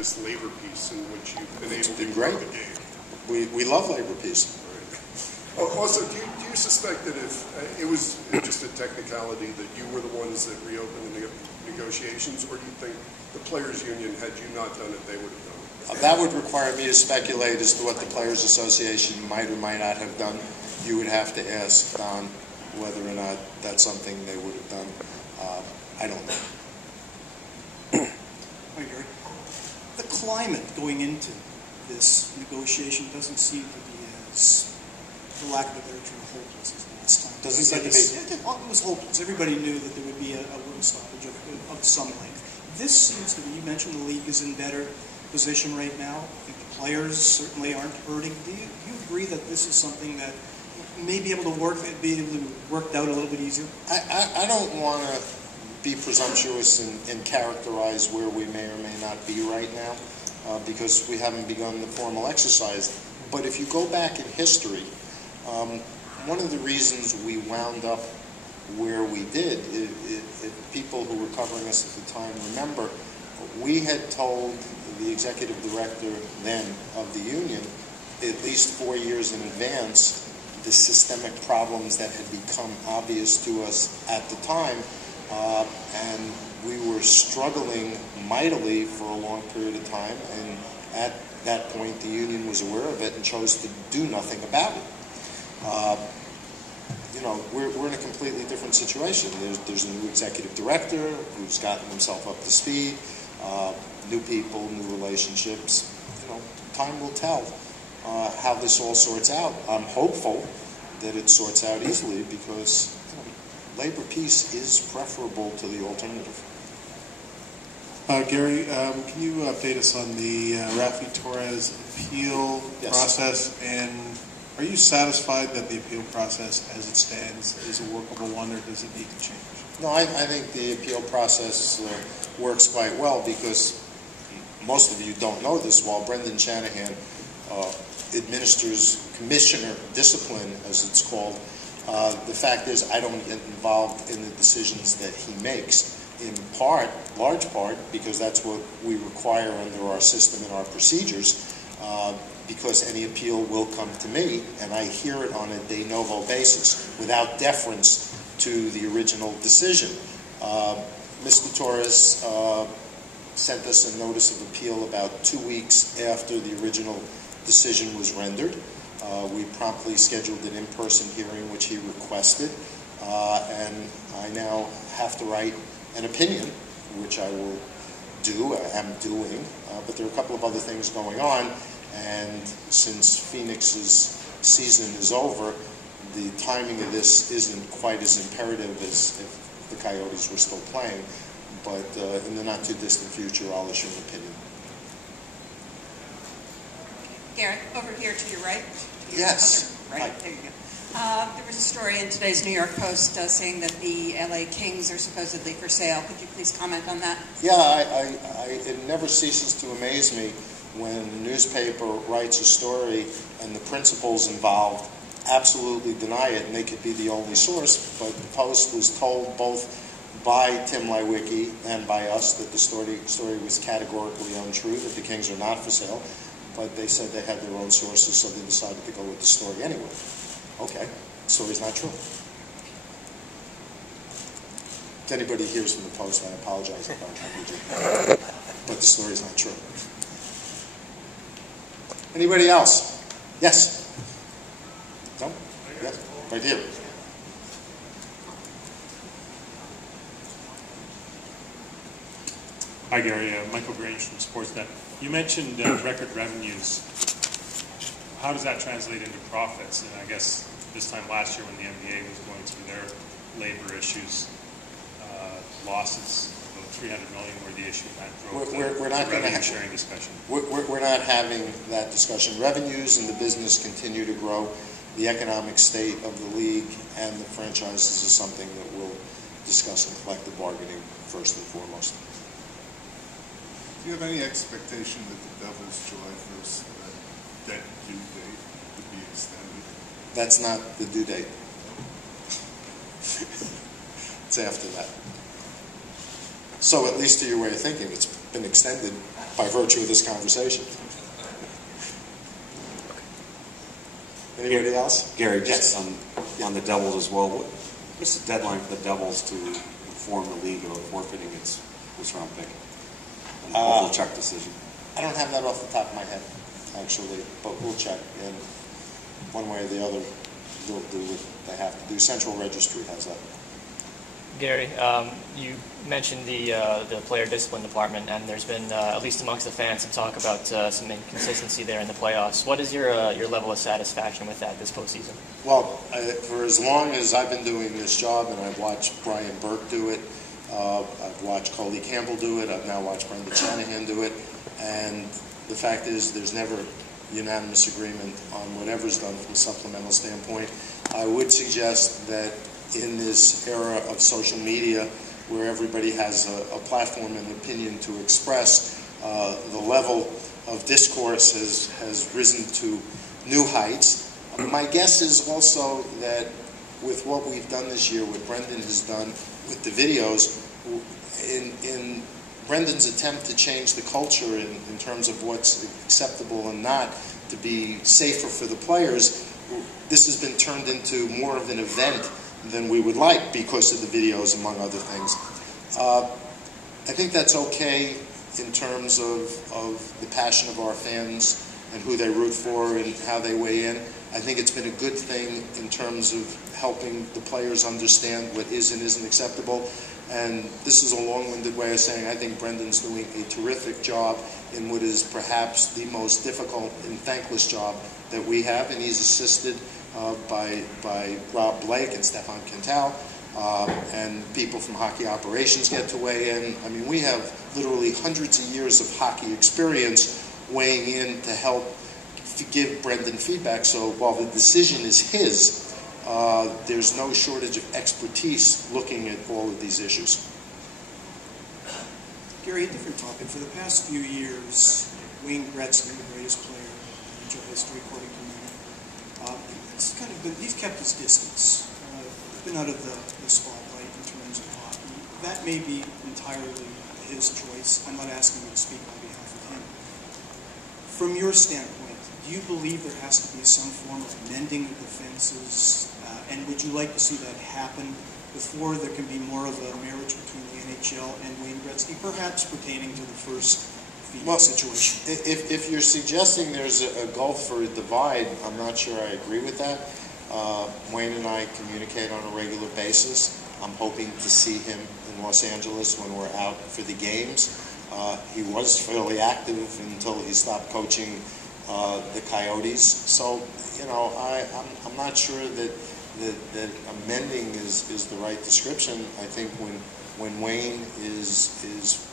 this labor peace in which you've been able to grow the game? We love labor peace. Right. Also, do you suspect that if it was just a technicality that you were the ones that reopened the negotiations, or do you think the Players Union, had you not done it, they would have done it? That would require me to speculate as to what the Players Association might or might not have done. You would have to ask Don whether or not that's something they would have done. I don't know. Hi, Gary. The climate going into this negotiation doesn't seem to be as, for lack of a better term, hopeless as last time. Doesn't seem to be. It was hopeless. Everybody knew that there would be a work stoppage of some length. This seems to be, you mentioned the league is in better position right now. I think the players certainly aren't hurting. Do you agree that this is something that may be able to work out a little bit easier? I don't want to be presumptuous and characterize where we may or may not be right now because we haven't begun the formal exercise. But if you go back in history, one of the reasons we wound up where we did, if people who were covering us at the time remember, we had told the executive director then of the union, at least 4 years in advance, the systemic problems that had become obvious to us at the time, and we were struggling mightily for a long period of time, and at that point the union was aware of it and chose to do nothing about it. We're in a completely different situation. There's a new executive director who's gotten himself up to speed, new people, new relationships. Time will tell how this all sorts out. I'm hopeful that it sorts out easily because labor peace is preferable to the alternative. Gary, can you update us on the Rafi Torres appeal process, and are you satisfied that the appeal process as it stands is a workable one, or does it need to change? No, I think the appeal process works quite well because most of you don't know this. While Brendan Shanahan administers commissioner discipline, as it's called, the fact is I don't get involved in the decisions that he makes, in part, large part, because that's what we require under our system and our procedures, because any appeal will come to me, and I hear it on a de novo basis, without deference to the original decision. Mr. Torres sent us a notice of appeal about 2 weeks after the original decision was rendered. We promptly scheduled an in-person hearing, which he requested, and I now have to write an opinion, which I will do, I am doing, but there are a couple of other things going on, and since Phoenix's season is over, the timing of this isn't quite as imperative as if the Coyotes were still playing, but in the not-too-distant future, I'll issue an opinion. Gary, over here to your right. Yes. Right, Hi. there you go. There was a story in today's New York Post saying that the LA Kings are supposedly for sale. Could you please comment on that? Yeah, it never ceases to amaze me when a newspaper writes a story and the principals involved absolutely deny it, and they could be the only source, but the Post was told both by Tim Lewicki and by us that the story was categorically untrue, that the Kings are not for sale, but they said they had their own sources, so they decided to go with the story anyway. Okay, the story's not true. If anybody hears from the Post, I apologize if I'm trying to do, but the story's not true. Anybody else? Yes? No? Yes? Right here. Hi, Gary. Michael Grange from Sportsnet. You mentioned record revenues. How does that translate into profits? And I guess this time last year when the NBA was going through their labor issues, losses of $300 million were the issue, and that drove We're not the revenue sharing discussion. We're not having that discussion. Revenues in the business continue to grow. The economic state of the league and the franchises is something that we'll discuss in collective bargaining first and foremost. Do you have any expectation that the Devils' July 1st debt due date would be extended? That's not the due date. It's after that. So at least to your way of thinking, it's been extended by virtue of this conversation. Anybody else? Gary, Yes. just on the Devils as well. What's the deadline for the Devils to inform the league of forfeiting its first-round pick? We'll check decision. I don't have that off the top of my head, actually, but we'll check. And one way or the other, they'll do what they have to do. Central Registry has that. Gary, you mentioned the player discipline department, and there's been, at least amongst the fans, some talk about some inconsistency there in the playoffs. What is your level of satisfaction with that this postseason? Well, for as long as I've been doing this job, and I've watched Brian Burke do it, I've watched Coley Campbell do it, I've now watched Brendan Shanahan do it, and the fact is there's never unanimous agreement on whatever's done from a supplemental standpoint. I would suggest that in this era of social media where everybody has a platform and opinion to express, the level of discourse has risen to new heights. My guess is also that with what we've done this year, what Brendan has done with the videos, in Brendan's attempt to change the culture in terms of what's acceptable and not, to be safer for the players, this has been turned into more of an event than we would like because of the videos, among other things. I think that's okay in terms of the passion of our fans and who they root for and how they weigh in. I think it's been a good thing in terms of helping the players understand what is and isn't acceptable. And this is a long-winded way of saying I think Brendan's doing a terrific job in what is perhaps the most difficult and thankless job that we have, and he's assisted by Rob Blake and Stefan Quintal, and people from hockey operations get to weigh in. I mean, we have literally hundreds of years of hockey experience weighing in to help give Brendan feedback. So while the decision is his, there's no shortage of expertise looking at all of these issues. Gary, a different topic. For the past few years, Wayne Gretzky, the greatest player in NHL history, according to many, he's kept his distance, been out of the spotlight in terms of hockey. That may be entirely his choice. I'm not asking you to speak on behalf of him. From your standpoint, do you believe there has to be some form of mending of the fences, and would you like to see that happen before there can be more of a marriage between the NHL and Wayne Gretzky, perhaps pertaining to the first situation? If you're suggesting there's a gulf or a divide, I'm not sure I agree with that. Wayne and I communicate on a regular basis. I'm hoping to see him in Los Angeles when we're out for the games. He was fairly active until he stopped coaching the Coyotes. So, you know, I'm not sure that amending is the right description. I think when Wayne is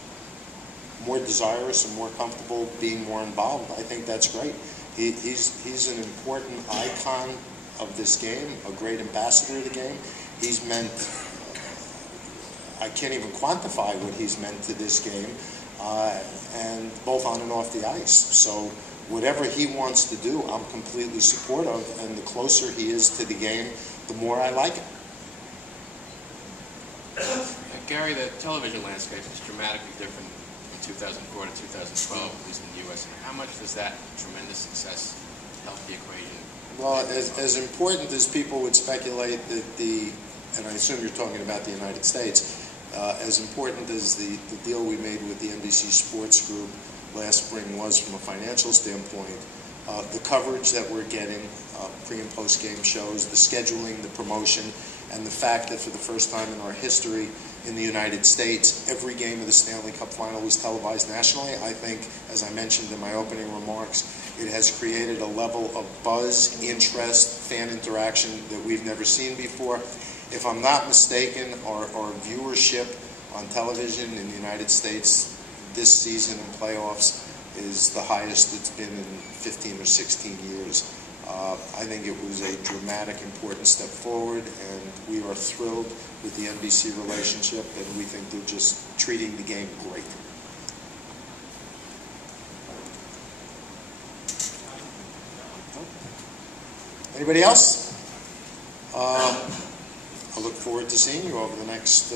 more desirous and more comfortable being more involved, I think that's great. He's an important icon of this game, a great ambassador of the game. He's meant, I can't even quantify what he's meant to this game, and both on and off the ice. So whatever he wants to do, I'm completely supportive, and the closer he is to the game, the more I like it. Gary, the television landscape is dramatically different from 2004 to 2012, at least in the U.S. How much does that tremendous success help the equation? Well, as important as people would speculate that and I assume you're talking about the United States, as important as the deal we made with the NBC Sports Group last spring was from a financial standpoint, the coverage that we're getting, pre- and post-game shows, the scheduling, the promotion, and the fact that for the first time in our history in the United States, every game of the Stanley Cup Final was televised nationally. I think, as I mentioned in my opening remarks, it has created a level of buzz, interest, fan interaction that we've never seen before. If I'm not mistaken, our viewership on television in the United States this season in playoffs is the highest it's been in 15 or 16 years. I think it was a dramatic, important step forward, and we are thrilled with the NBC relationship, and we think they're just treating the game great. Anybody else? I look forward to seeing you over the next